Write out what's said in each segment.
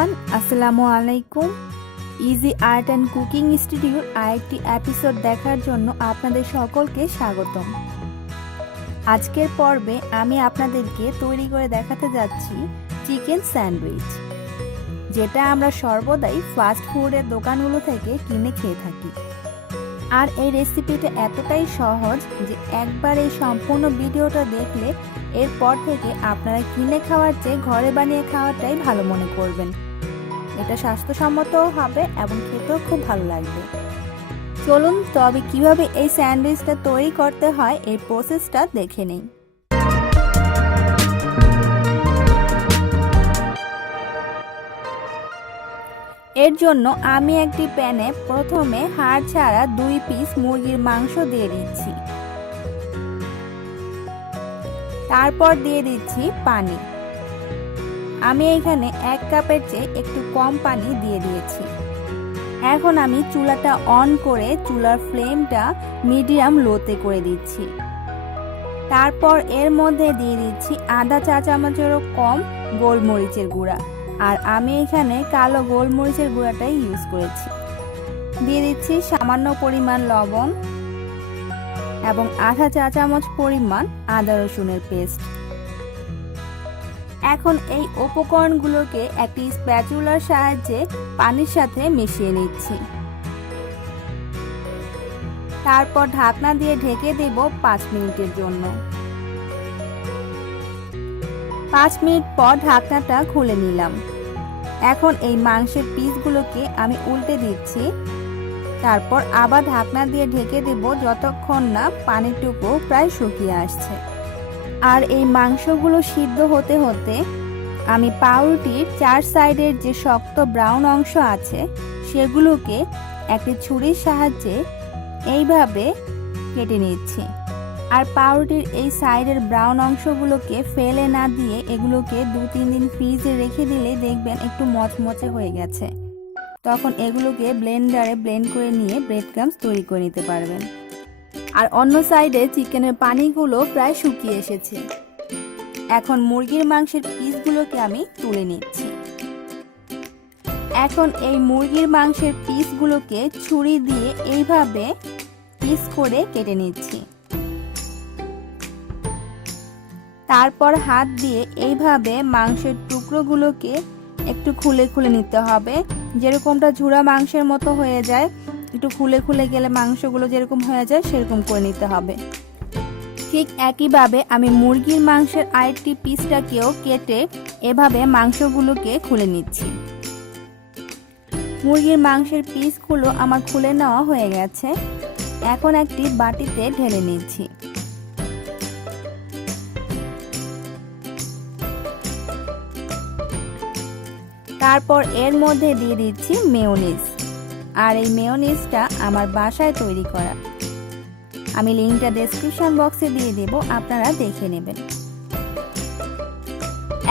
Everyone, আসসালামু আলাইকুম। Easy art and cooking স্টুডিওর আরেকটি এপিসোড দেখার জন্য আপনাদের সকলকে স্বাগতম। আজকের পর্বে আমি আপনাদেরকে তৈরি করে দেখাতে যাচ্ছি চিকেন স্যান্ডউইচ, যেটা আমরা সর্বদাই ফাস্ট ফুডের দোকানগুলো থেকে কিনে খেয়ে থাকি। আর এই রেসিপিটা এতটাই সহজ যে একবার এই সম্পূর্ণ ভিডিওটা দেখলে এরপর থেকে আপনারা কিনে খাওয়ার চেয়ে ঘরে বানিয়ে খাওয়াটাই ভালো মনে করবেন। এটা স্বাস্থ্যসম্মতও হবে এবং খেতেও খুব ভালো লাগবে। চলুন তবে কিভাবে এই স্যান্ডউইচটা তৈরি করতে হয় এই প্রসেসটা দেখে নেই। এর জন্য আমি একটি প্যানে প্রথমে হাড় ছাড়া 2 পিস মুরগির মাংস দিয়ে দিচ্ছি। তারপর দিয়ে দিচ্ছি পানি। আমি এখানে 1 কাপের চেয়ে একটু কম পানি দিয়ে দিয়েছি। এখন আমি চুলাটা অন করে চুলার ফ্লেমটা মিডিয়াম লোতে করে দিচ্ছি। তারপর এর মধ্যে দিয়ে দিচ্ছি আধা চা চামচেরও কম গোলমরিচের গুঁড়া, আর আমি এখানে কালো গোলমরিচের গুঁড়াটাই ইউজ করেছি। দিয়ে দিচ্ছি সামান্য পরিমাণ লবণ এবং আধা চা চামচ পরিমাণ আদা রসুনের পেস্ট। এখন এই উপকরণগুলোকে একটি স্প্যাচুলার সাহায্যে পানির সাথে মিশিয়ে নিচ্ছি। তারপর ঢাকনা দিয়ে ঢেকে দেব 5 মিনিটের জন্য। 5 মিনিট পর ঢাকনাটা খুলে নিলাম। এখন এই মাংসের পিসগুলোকে আমি উল্টে দিচ্ছি। তারপর আবার ঢাকনা দিয়ে ঢেকে দেব যতক্ষণ না পানিটুকু প্রায় শুকিয়ে আসছে। আর এই মাংসগুলো সিদ্ধ হতে হতে আমি পাউরুটির 4 সাইডের যে শক্ত ব্রাউন অংশ আছে সেগুলোকে একটি ছুরির সাহায্যে এইভাবে কেটে নিচ্ছি। আর পাউরুটির এই সাইডের ব্রাউন অংশগুলোকে ফেলে না দিয়ে এগুলোকে 2-3 দিন ফ্রিজে রেখে দিলে দেখবেন একটু মচমচে হয়ে গেছে। তখন এগুলোকে ব্লেন্ডারে ব্লেন্ড করে নিয়ে ব্রেড ক্রাম্বস তৈরি করে নিতে পারবেন। আর অন্য সাইডে চিকেনের পানিগুলো প্রায় শুকিয়ে এসেছে। এখন মুরগির মাংসের পিসগুলোকে আমি তুলে নিচ্ছি। এখন এই মুরগির মাংসের পিসগুলোকে ছুরি দিয়ে এইভাবে পিস করে কেটে নিচ্ছি। তারপর হাত দিয়ে এইভাবে মাংসের টুকরোগুলোকে একটু খুলে খুলে নিতে হবে, যেরকমটা ঝুরা মাংসের মতো হয়ে যায়। একটু খুলে খুলে গেলে মাংসগুলো যেরকম হয়ে যায় সেরকম করে নিতে হবে। ঠিক একইভাবে আমি মুরগির মাংসের আরেকটি পিসটাকেও কেটে এভাবে মাংসগুলোকে খুলে নিচ্ছি। মুরগির মাংসের পিসগুলো আমার খুলে নেওয়া হয়ে গেছে। এখন একটি বাটিতে ঢেলে নিচ্ছি। তারপর এর মধ্যে দিয়ে দিচ্ছি মেয়োনিজ। আর এই মেয়োনিজটা আমার বাসায় তৈরি করা। আমি লিঙ্কটা ডেসক্রিপশন বক্সে দিয়ে দেব, আপনারা দেখে নেবেন।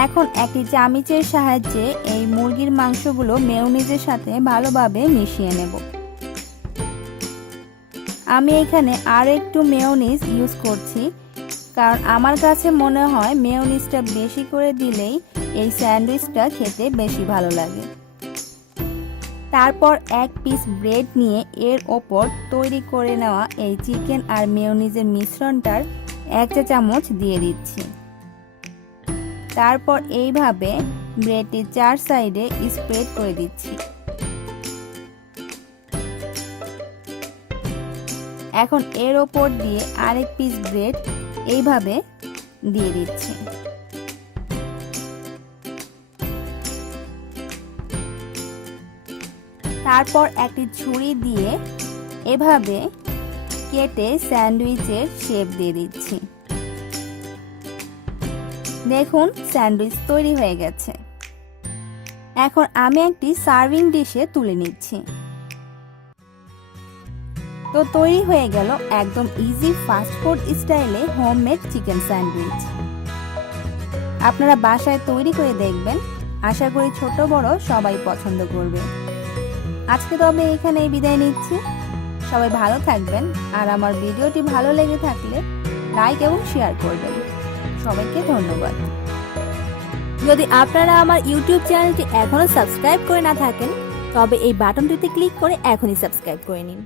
এখন একটি চামচের সাহায্যে এই মুরগির মাংসগুলো মেয়োনিজের সাথে ভালোভাবে মিশিয়ে নেব। আমি এখানে আর একটু মেয়োনিজ ইউজ করছি, কারণ আমার কাছে মনে হয় মেয়োনিজটা বেশি করে দিলেই এই স্যান্ডউইচটা খেতে বেশি ভালো লাগে। তারপর 1 পিস ব্রেড নিয়ে এর ওপর তৈরি করে নেওয়া এই চিকেন আর মেয়োনিজের মিশ্রণটার 1 চা চামচ দিয়ে দিচ্ছি। তারপর এইভাবে ব্রেডটির 4 সাইডে স্প্রেড করে দিচ্ছি। এখন এর ওপর দিয়ে আরেক পিস ব্রেড এইভাবে দিয়ে দিচ্ছি। তারপর একটি ছুরি দিয়ে এভাবে কেটে স্যান্ডউইচের শেপ দিয়ে দিচ্ছি। দেখুন স্যান্ডউইচ তৈরি হয়ে গেছে। এখন আমি একটি সার্ভিং ডিশে তুলে নিচ্ছি। তো তৈরি হয়ে গেল একদম ইজি ফাস্ট ফুড স্টাইলে হোমমেড চিকেন স্যান্ডউইচ। আপনারা বাসায় তৈরি করে দেখবেন, আশা করি ছোট বড় সবাই পছন্দ করবে। আজকে তবে এখানেই বিদায় নিচ্ছি। সবাই ভালো থাকবেন, আর আমার ভিডিওটি ভালো লেগে থাকলে লাইক এবং শেয়ার করবেন। সবাইকে ধন্যবাদ। যদি আপনারা আমার ইউটিউব চ্যানেলটি এখনও সাবস্ক্রাইব করে না থাকেন তবে এই বাটনটিতে ক্লিক করে এখনই সাবস্ক্রাইব করে নিন।